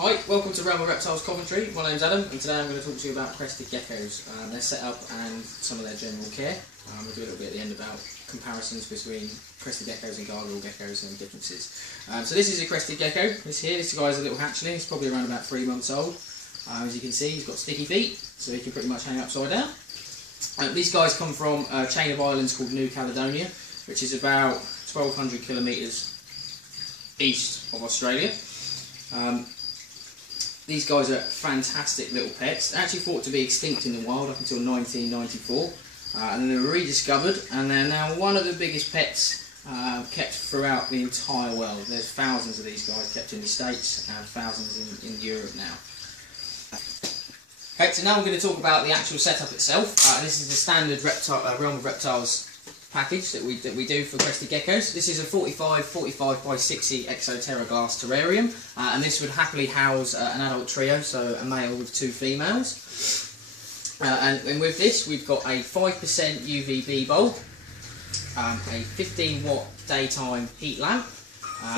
Hi, welcome to Realm of Reptiles Coventry. My name's Adam and today I'm going to talk to you about crested geckos, their setup and some of their general care. We'll do a little bit at the end about comparisons between crested geckos and gargoyle geckos and differences. So this is a crested gecko. This guy's a little hatchling. He's probably around about 3 months old. As you can see, he's got sticky feet, so he can pretty much hang upside down. These guys come from a chain of islands called New Caledonia, which is about 1,200 kilometres east of Australia. These guys are fantastic little pets. They're actually thought to be extinct in the wild up until 1994, and then they were rediscovered, and they're now one of the biggest pets kept throughout the entire world. There's thousands of these guys kept in the States and thousands in Europe now. Okay, so now we're going to talk about the actual setup itself. This is the standard Realm of Reptiles package that we do for crested geckos. This is a 45 by 60 Exoterra glass terrarium, and this would happily house an adult trio, so a male with 2 females. And with this we've got a 5% UVB bulb, a 15 watt daytime heat lamp,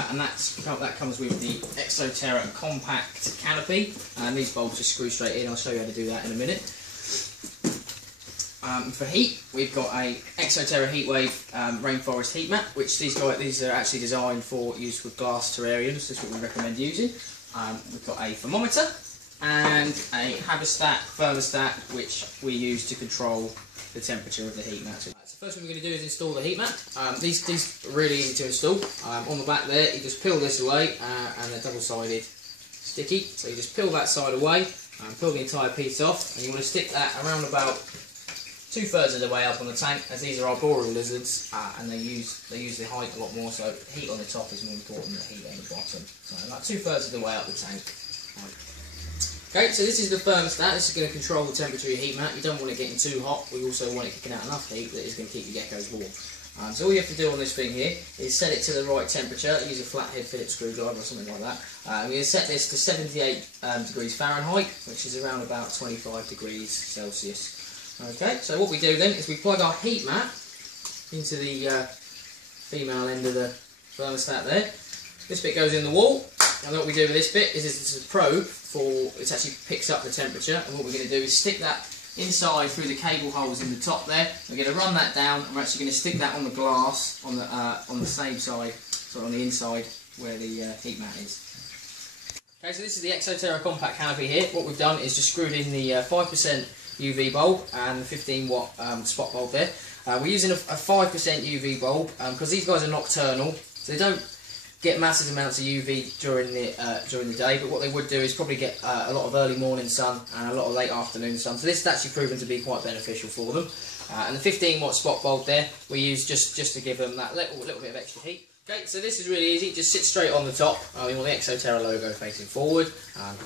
and that comes with the Exoterra compact canopy, and these bulbs just screw straight in. I'll show you how to do that in a minute. For heat, we've got a Exoterra Heatwave rainforest heat mat, which these are actually designed for use with glass terrariums. That's what we recommend using. We've got a thermometer and a habitat thermostat, which we use to control the temperature of the heat mat. So first thing we're going to do is install the heat mat. These are really easy to install. On the back there, you just peel this away, and they're double-sided sticky. So you just peel that side away, peel the entire piece off, and you want to stick that around about 2/3 of the way up on the tank, as these are arboreal lizards, and they use the height a lot more, so heat on the top is more important than heat on the bottom. So about 2/3 of the way up the tank. Okay, so this is the thermostat. This is going to control the temperature of your heat mat. You don't want it getting too hot. We also want it kicking out enough heat that it's going to keep your geckos warm. So all you have to do on this thing here is set it to the right temperature. Use a flathead Phillips screwdriver or something like that. We're going to set this to 78 degrees Fahrenheit, which is around about 25 degrees Celsius. Okay, so what we do then is we plug our heat mat into the female end of the thermostat there. This bit goes in the wall, and what we do with this bit is it's a probe it actually picks up the temperature, and what we're going to do is stick that inside through the cable holes in the top there. We're going to run that down, and we're actually going to stick that on the glass on the same side, so on the inside where the heat mat is. Okay, so this is the Exoterra compact canopy here. What we've done is just screwed in the 5% UV bulb and the 15 watt spot bulb there. We're using a 5% UV bulb because these guys are nocturnal, so they don't get massive amounts of UV during the day, but what they would do is probably get a lot of early morning sun and a lot of late afternoon sun, so this is actually proven to be quite beneficial for them. And the 15 watt spot bulb there we use just to give them that little bit of extra heat. Okay, so this is really easy. It just sits straight on the top. We want the Exoterra logo facing forward.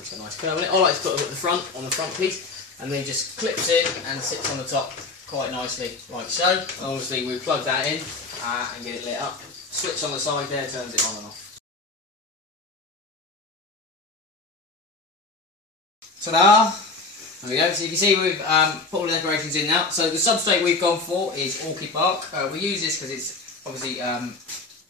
It's a nice curve on it. I like to put them at the front, on the front piece, and then just clips in and sits on the top quite nicely, like so. And obviously we plug that in and get it lit up. Switch on the side there turns it on and off. Ta-da! There we go. So you can see we've put all the decorations in now. So the substrate we've gone for is orchid bark. We use this because it's obviously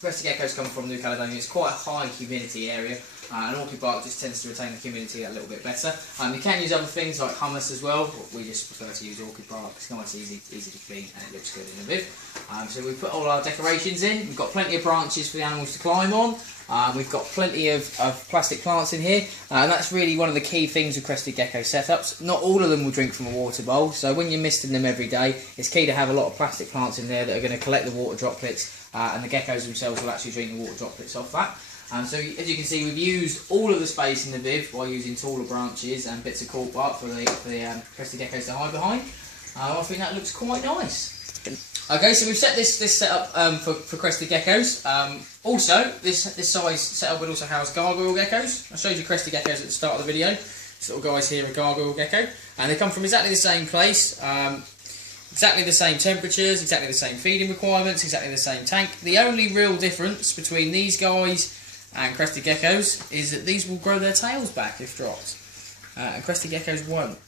crested geckos come from New Caledonia. It's quite a high humidity area, and orchid bark just tends to retain the humidity a little bit better. You can use other things like hummus as well, but we just prefer to use orchid bark. It's nice, easy to clean, and it looks good in the viv. So we've put all our decorations in. We've got plenty of branches for the animals to climb on. We've got plenty of plastic plants in here, and that's really one of the key things with crested gecko setups. Not all of them will drink from a water bowl, so when you're misting them every day, it's key to have a lot of plastic plants in there that are going to collect the water droplets, and the geckos themselves will actually drink the water droplets off that. So as you can see, we've used all of the space in the viv by using taller branches and bits of cork bark for the crested geckos to hide behind. I think that looks quite nice. Okay, so we've set this setup for crested geckos. Also, this size setup would also house gargoyle geckos. I showed you crested geckos at the start of the video. This little guys here are gargoyle gecko, and they come from exactly the same place, exactly the same temperatures, exactly the same feeding requirements, exactly the same tank. The only real difference between these guys and crested geckos is that these will grow their tails back if dropped, and crested geckos won't.